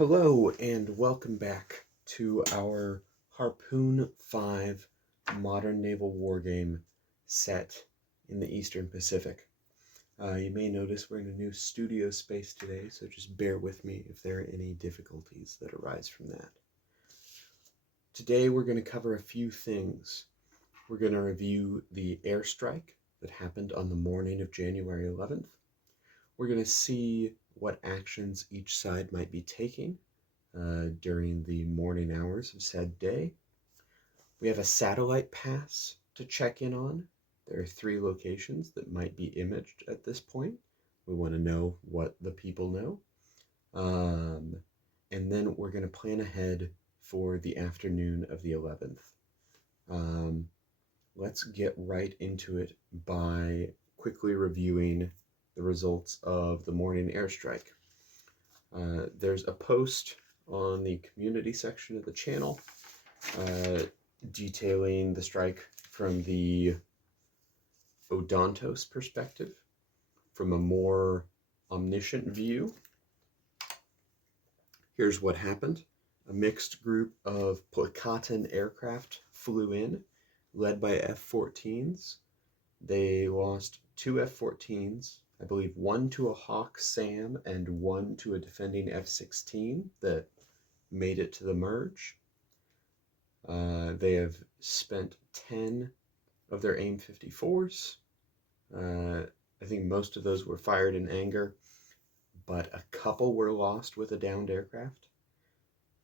Hello and welcome back to our Harpoon 5 modern naval wargame set in the Eastern Pacific. You may notice we're in a new studio space today, so just bear with me if there are any difficulties that arise from that. Today we're going to cover a few things. We're going to review the airstrike that happened on the morning of January 11th. We're going to see what actions each side might be taking during the morning hours of said day. We have a satellite pass to check in on. There are 3 locations that might be imaged at this point. We want to know what the people know. And then we're going to plan ahead for the afternoon of the 11th. Let's get right into it by quickly reviewing the results of the morning airstrike. There's a post on the community section of the channel detailing the strike from the Odontos perspective, from a more omniscient view. Here's what happened. A mixed group of Placatan aircraft flew in, led by F-14s. They lost 2 F-14s, I believe 1 to a Hawk SAM and 1 to a defending F-16 that made it to the merge. They have spent 10 of their AIM-54s. I think most of those were fired in anger, but a couple were lost with a downed aircraft.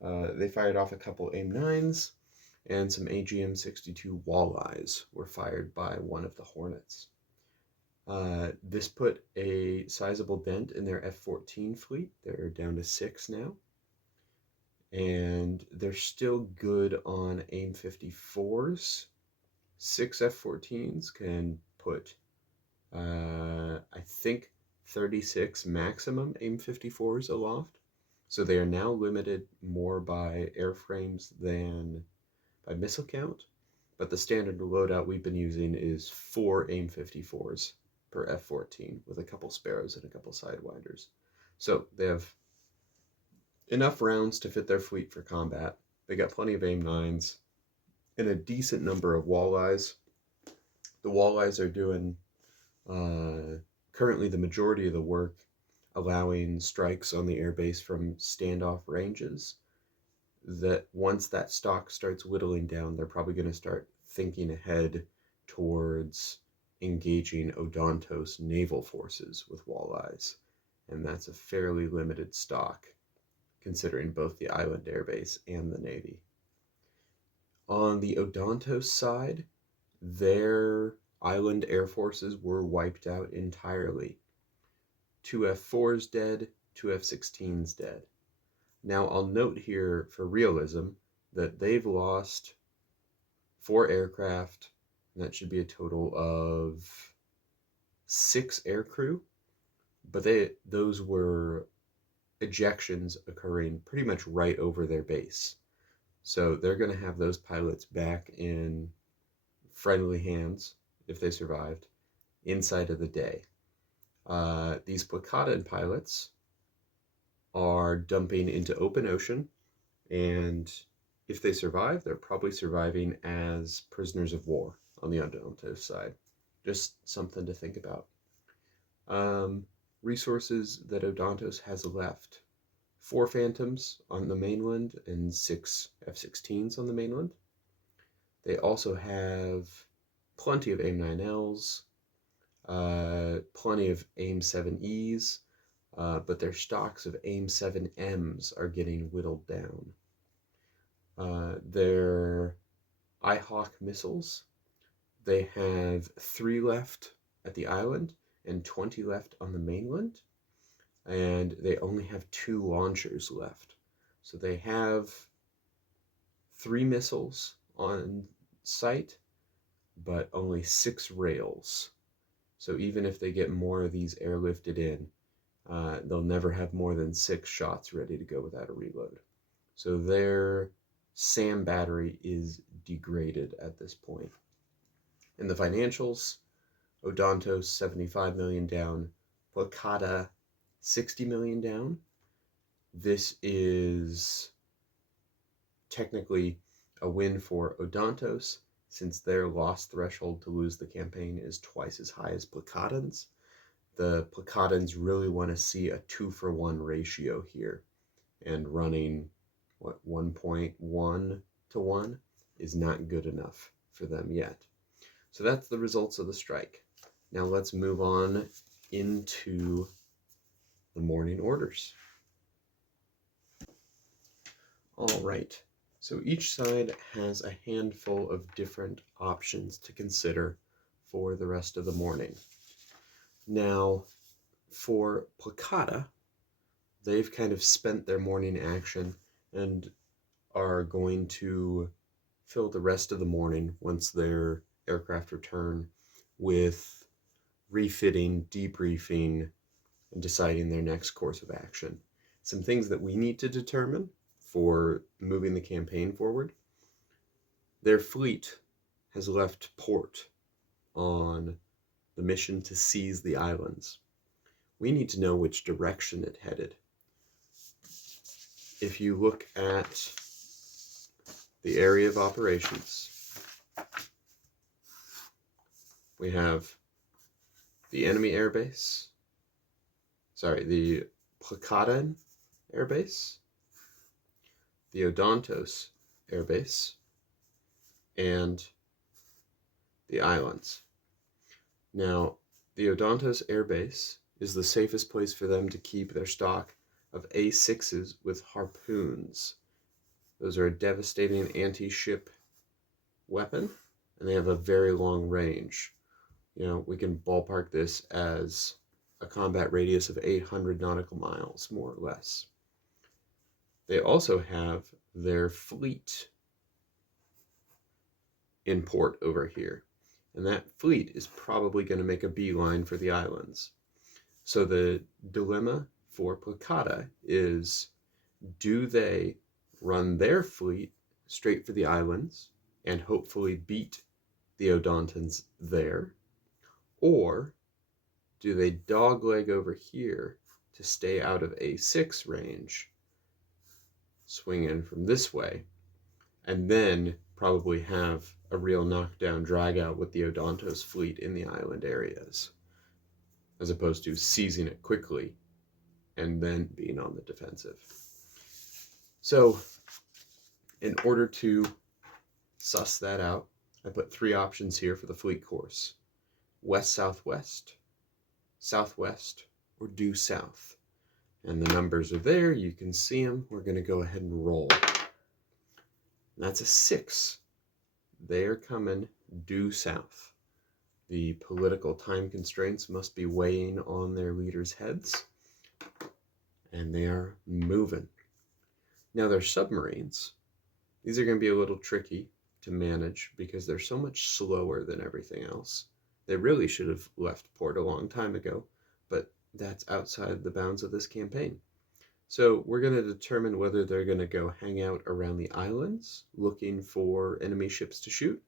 They fired off a couple AIM-9s, and some AGM-62 walleyes were fired by one of the Hornets. This put a sizable dent in their F-14 fleet. They're down to 6 now. And they're still good on AIM-54s. 6 F-14s can put, I think, 36 maximum AIM-54s aloft. So they are now limited more by airframes than by missile count. But the standard loadout we've been using is 4 AIM-54s per F-14 with a couple Sparrows and a couple Sidewinders. So they have enough rounds to fit their fleet for combat. They got plenty of AIM-9s and a decent number of walleyes. The walleyes are doing currently the majority of the work, allowing strikes on the airbase from standoff ranges. That once that stock starts whittling down, they're probably going to start thinking ahead towards engaging Odontos naval forces with walleyes. And that's a fairly limited stock, considering both the island airbase and the Navy. On the Odontos side, their island air forces were wiped out entirely. 2 F-4s dead, 2 F-16s dead. Now I'll note here for realism that they've lost 4 aircraft, and that should be a total of 6 aircrew, but those were ejections occurring pretty much right over their base. So they're going to have those pilots back in friendly hands, if they survived, inside of the day. These Placatan pilots are dumping into open ocean, and if they survive, they're probably surviving as prisoners of war on the Odontos side. Just something to think about. Resources that Odontos has left: 4 Phantoms on the mainland and 6 F-16s on the mainland. They also have plenty of AIM-9Ls, plenty of AIM-7Es, but their stocks of AIM-7Ms are getting whittled down. Their IHawk missiles, they have 3 left at the island and 20 left on the mainland, and they only have 2 launchers left. So they have 3 missiles on site, but only 6 rails. So even if they get more of these airlifted in, they'll never have more than 6 shots ready to go without a reload. So their SAM battery is degraded at this point. In the financials, Odontos 75 million down, Placata 60 million down. This is technically a win for Odontos, since their loss threshold to lose the campaign is twice as high as Placatan's. The Placatans really want to see a 2-for-1 ratio here, and running, 1.1 to 1 is not good enough for them yet. So that's the results of the strike. Now let's move on into the morning orders. All right, so each side has a handful of different options to consider for the rest of the morning. Now, for Placata, they've kind of spent their morning action and are going to fill the rest of the morning, once their aircraft return, with refitting, debriefing, and deciding their next course of action. Some things that we need to determine for moving the campaign forward. Their fleet has left port on the mission to seize the islands. We need to know which direction it headed. If you look at the area of operations, we have the enemy airbase, the Placatan airbase, the Odontos airbase, and the islands. Now, the Odontos airbase is the safest place for them to keep their stock of A6s with harpoons. Those are a devastating anti-ship weapon, and they have a very long range. We can ballpark this as a combat radius of 800 nautical miles, more or less. They also have their fleet in port over here, and that fleet is probably going to make a beeline for the islands. So the dilemma for Placata is, do they run their fleet straight for the islands and hopefully beat the Odontans there, or do they dogleg over here to stay out of A6 range, swing in from this way, and then probably have a real knockdown drag out with the Odontos fleet in the island areas, as opposed to seizing it quickly and then being on the defensive. So in order to suss that out, I put 3 options here for the fleet course: west-southwest, southwest, or due south. And the numbers are there, you can see them. We're going to go ahead and roll. And that's a 6. They are coming due south. The political time constraints must be weighing on their leaders' heads, and they are moving. Now, their submarines, these are going to be a little tricky to manage because they're so much slower than everything else. They really should have left port a long time ago, but that's outside the bounds of this campaign. So we're going to determine whether they're going to go hang out around the islands looking for enemy ships to shoot,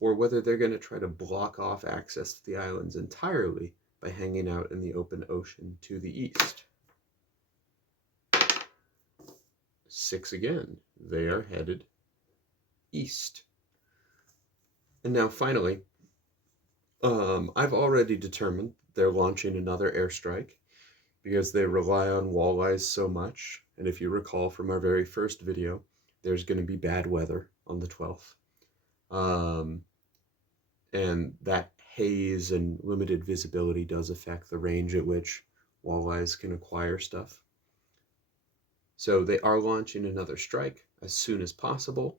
or whether they're going to try to block off access to the islands entirely by hanging out in the open ocean to the east. 6 again. They are headed east. And now finally, I've already determined they're launching another airstrike because they rely on walleyes so much. And if you recall from our very first video, there's going to be bad weather on the 12th. And that haze and limited visibility does affect the range at which walleyes can acquire stuff. So they are launching another strike as soon as possible.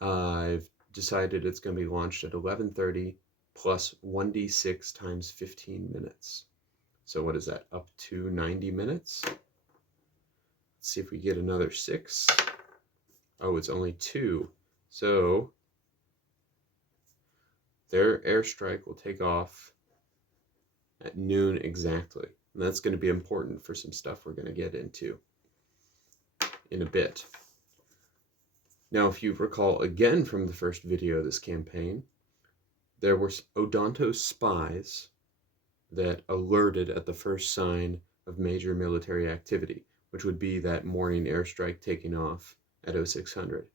I've decided it's going to be launched at 11:30 plus 1d6 times 15 minutes. So what is that, up to 90 minutes? Let's see if we get another 6. Oh, it's only 2. So their airstrike will take off at noon exactly. And that's going to be important for some stuff we're going to get into in a bit. Now, if you recall again from the first video of this campaign, there were Odontos spies that alerted at the first sign of major military activity. which would be that morning airstrike taking off at 0600.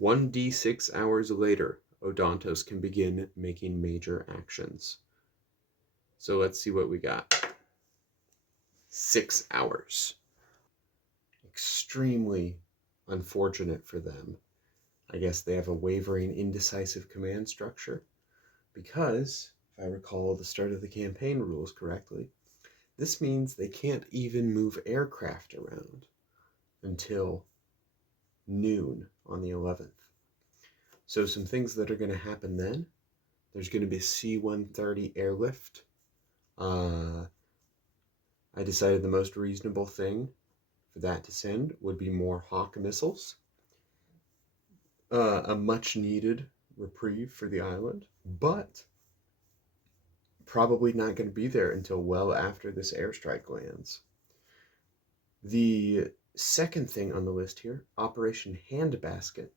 1d6 hours later, Odontos can begin making major actions. So let's see what we got. 6 hours. Extremely unfortunate for them. I guess they have a wavering, indecisive command structure because, if I recall the start of the campaign rules correctly, this means they can't even move aircraft around until noon on the 11th. So some things that are going to happen then, there's going to be C-130 airlift. I decided the most reasonable thing for that to send would be more Hawk missiles. A much needed reprieve for the island, but probably not going to be there until well after this airstrike lands. The second thing on the list here, Operation Handbasket,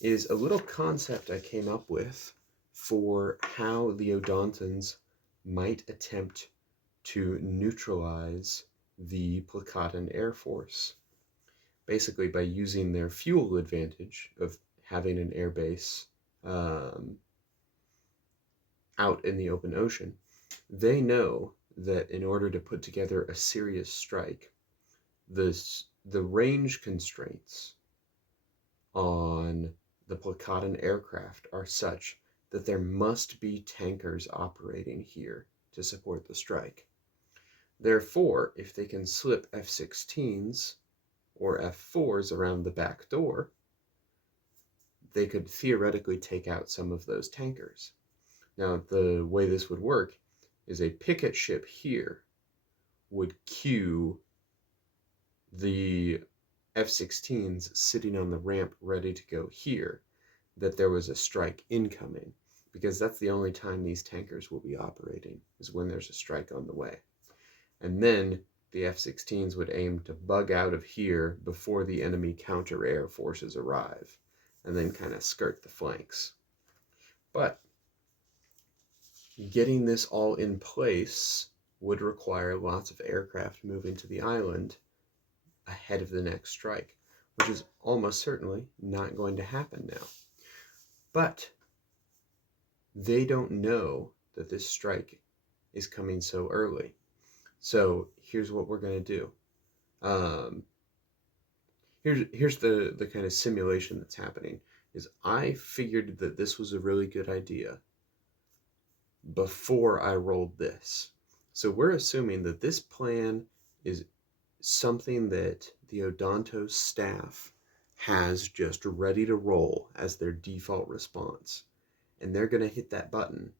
is a little concept I came up with for how the Odontons might attempt to neutralize the Placatan Air Force. Basically, by using their fuel advantage of having an air base out in the open ocean, they know that in order to put together a serious strike, the range constraints on the Placatan aircraft are such that there must be tankers operating here to support the strike. Therefore, if they can slip F-16s or F-4s around the back door, they could theoretically take out some of those tankers. Now, the way this would work is a picket ship here would cue the F-16s sitting on the ramp ready to go here, that there was a strike incoming, because that's the only time these tankers will be operating, is when there's a strike on the way. And then the F-16s would aim to bug out of here before the enemy counter-air forces arrive, and then kind of skirt the flanks. But getting this all in place would require lots of aircraft moving to the island ahead of the next strike, which is almost certainly not going to happen now. But they don't know that this strike is coming so early. So here's what we're going to do. Here's the kind of simulation that's happening. Is I figured that this was a really good idea before I rolled this. So we're assuming that this plan is something that the Odontos staff has just ready to roll as their default response. And they're going to hit that button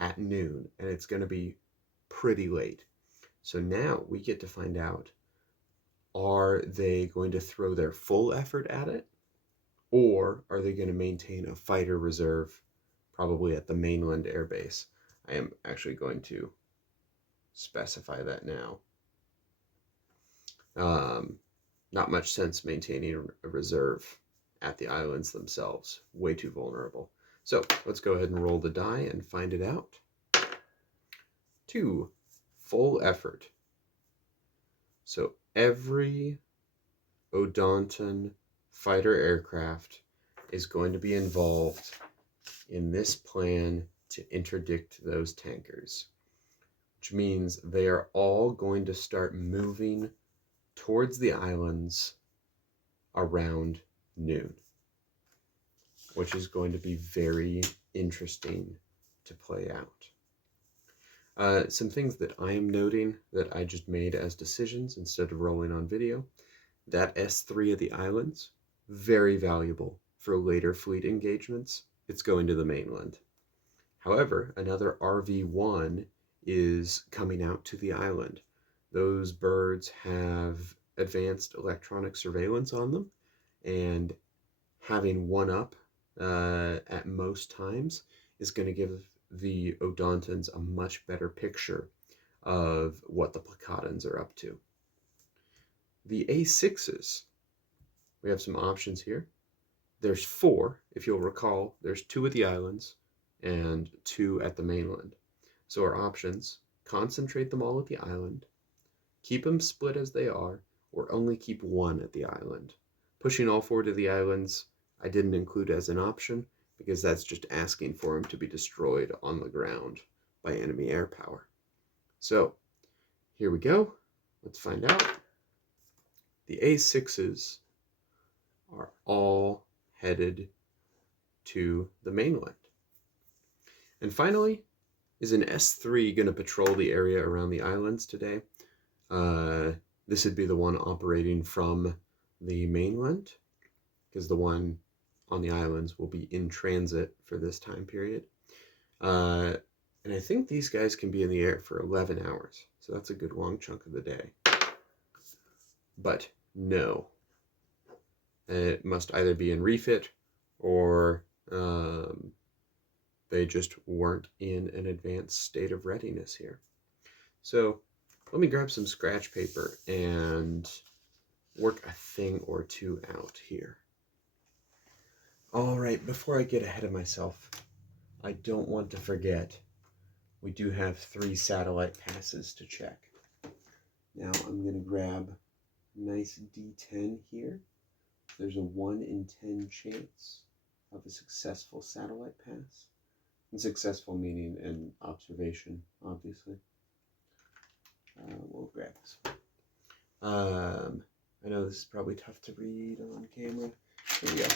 at noon, and it's going to be pretty late. So now we get to find out, are they going to throw their full effort at it? Or are they going to maintain a fighter reserve, probably at the mainland airbase? I am actually going to specify that now. Not much sense maintaining a reserve at the islands themselves. Way too vulnerable. So let's go ahead and roll the die and find it out. 2, full effort. So every Odonton fighter aircraft is going to be involved in this plan to interdict those tankers, which means they are all going to start moving towards the islands around noon, which is going to be very interesting to play out. Some things that I am noting that I just made as decisions instead of rolling on video. That S3 of the islands, very valuable for later fleet engagements. It's going to the mainland. However, another RV-1 is coming out to the island. Those birds have advanced electronic surveillance on them, and having one up at most times is going to give the Odontons a much better picture of what the Placatans are up to. The A6s, we have some options here. There's 4, if you'll recall. There's 2 at the islands and 2 at the mainland. So our options, concentrate them all at the island, keep them split as they are, or only keep one at the island. Pushing all four to the islands, I didn't include as an option because that's just asking for them to be destroyed on the ground by enemy air power. So, here we go. Let's find out. The A6s are all headed to the mainland. And finally, is an S3 going to patrol the area around the islands today? This would be the one operating from the mainland, because the one on the islands will be in transit for this time period. And I think these guys can be in the air for 11 hours, so that's a good long chunk of the day. But no, it must either be in refit or they just weren't in an advanced state of readiness here. So let me grab some scratch paper and work a thing or two out here. All right, before I get ahead of myself, I don't want to forget we do have 3 satellite passes to check. Now I'm going to grab a nice D10 here. There's a 1 in 10 chance of a successful satellite pass. And successful meaning an observation, obviously. We'll grab this one. I know this is probably tough to read on camera. Here we go.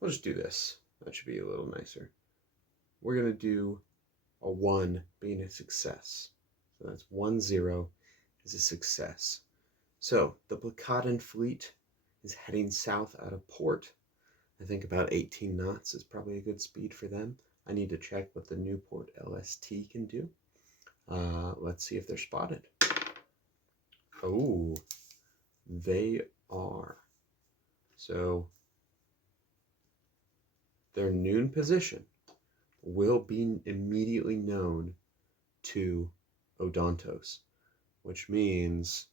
We'll just do this. That should be a little nicer. We're going to do a 1 being a success. So that's 1-0 is a success. So the Placatan fleet is heading south out of port. I think about 18 knots is probably a good speed for them. I need to check what the Newport LST can do. Let's see if they're spotted. Oh, they are. So their noon position will be immediately known to Odontos, which means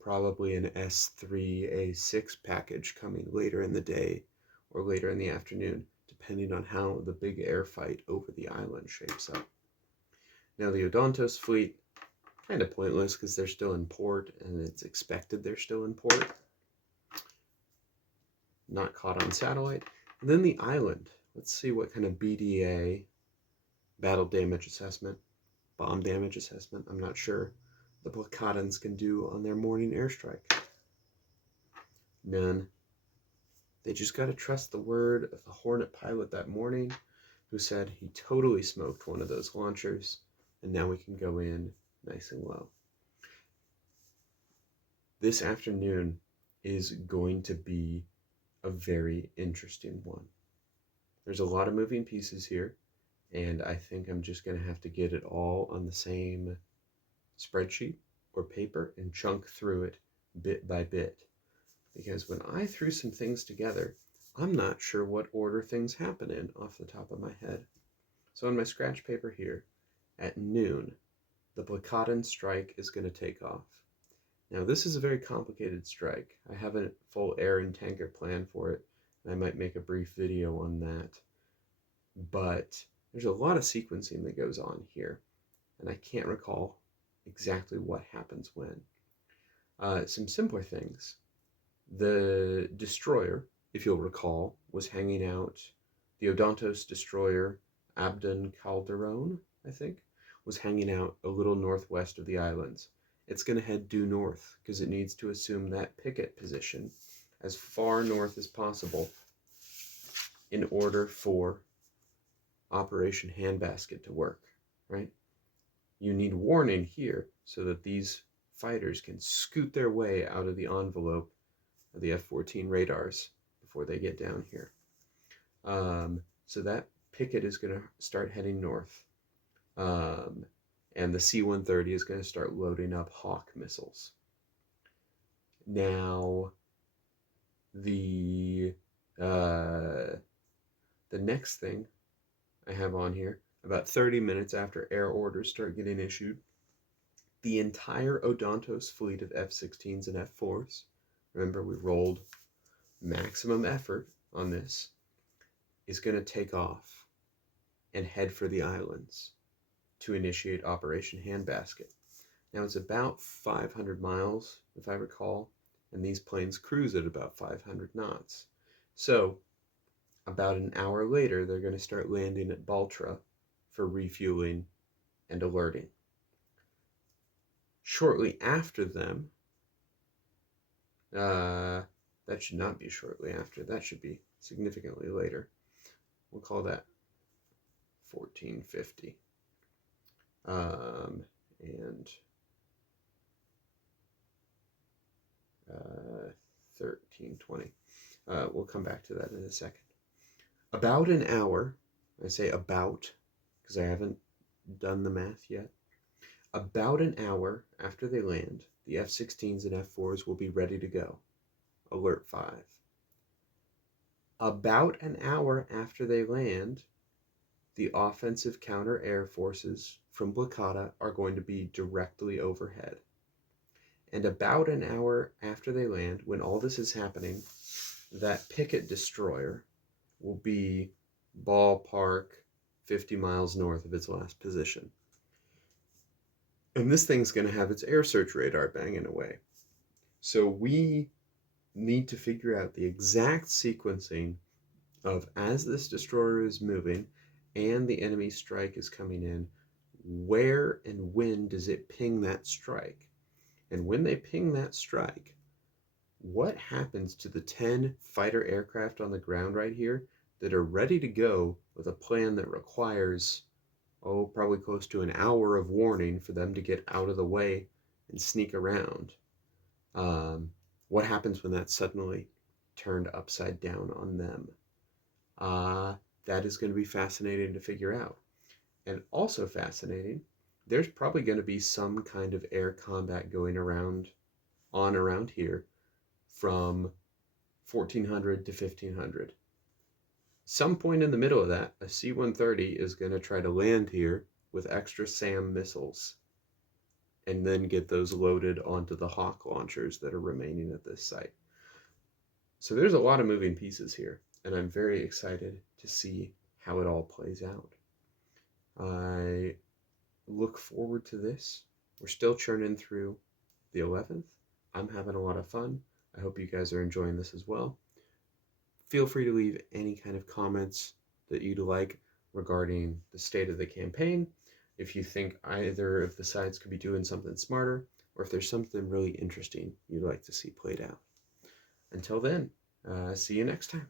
probably an S3A6 package coming later in the day or later in the afternoon, depending on how the big air fight over the island shapes up. Now the Odontos fleet, kind of pointless because they're still in port and it's expected they're still in port. Not caught on satellite. And then the island. Let's see what kind of BDA, battle damage assessment, bomb damage assessment, I'm not sure, the Placatans can do on their morning airstrike. None. They just got to trust the word of the Hornet pilot that morning, who said he totally smoked one of those launchers, and now we can go in nice and low. This afternoon is going to be a very interesting one. There's a lot of moving pieces here, and I think I'm just going to have to get it all on the same spreadsheet or paper and chunk through it bit by bit. Because when I threw some things together, I'm not sure what order things happen in off the top of my head. So on my scratch paper here, at noon, the Placatan strike is going to take off. Now this is a very complicated strike. I have a full air and tanker plan for it, and I might make a brief video on that. But there's a lot of sequencing that goes on here, and I can't recall exactly what happens when. Some simpler things. The destroyer, if you'll recall, was hanging out. The Odontos destroyer, Abdon Calderon, I think, was hanging out a little northwest of the islands. It's going to head due north because it needs to assume that picket position as far north as possible in order for Operation Handbasket to work, right? You need warning here so that these fighters can scoot their way out of the envelope of the F-14 radars before they get down here. So that picket is going to start heading north. And the C-130 is going to start loading up Hawk missiles. Now, the next thing I have on here, about 30 minutes after air orders start getting issued, the entire Odontos fleet of F-16s and F-4s, remember we rolled maximum effort on this, is going to take off and head for the islands to initiate Operation Handbasket. Now it's about 500 miles, if I recall, and these planes cruise at about 500 knots. So about an hour later, they're going to start landing at Baltra for refueling and alerting. Shortly after them, that should not be shortly after, that should be significantly later. We'll call that 1450. And 1320. We'll come back to that in a second. About an hour, I say about because I haven't done the math yet. About an hour after they land, the F-16s and F-4s will be ready to go. Alert 5. About an hour after they land, the offensive counter-air forces from Placata are going to be directly overhead. And about an hour after they land, when all this is happening, that Pickett destroyer will be ballpark 50 miles north of its last position. And this thing's going to have its air search radar banging away. So we need to figure out the exact sequencing of as this destroyer is moving and the enemy strike is coming in, where and when does it ping that strike? And when they ping that strike, what happens to the 10 fighter aircraft on the ground right here that are ready to go with a plan that requires, probably close to an hour of warning for them to get out of the way and sneak around? What happens when that's suddenly turned upside down on them? That is going to be fascinating to figure out. And also fascinating, there's probably going to be some kind of air combat going around here from 1400 to 1500. Some point in the middle of that, a C-130 is going to try to land here with extra SAM missiles and then get those loaded onto the Hawk launchers that are remaining at this site. So there's a lot of moving pieces here, and I'm very excited to see how it all plays out. I look forward to this. We're still churning through the 11th. I'm having a lot of fun. I hope you guys are enjoying this as well. Feel free to leave any kind of comments that you'd like regarding the state of the campaign, if you think either of the sides could be doing something smarter, or if there's something really interesting you'd like to see played out. Until then, see you next time.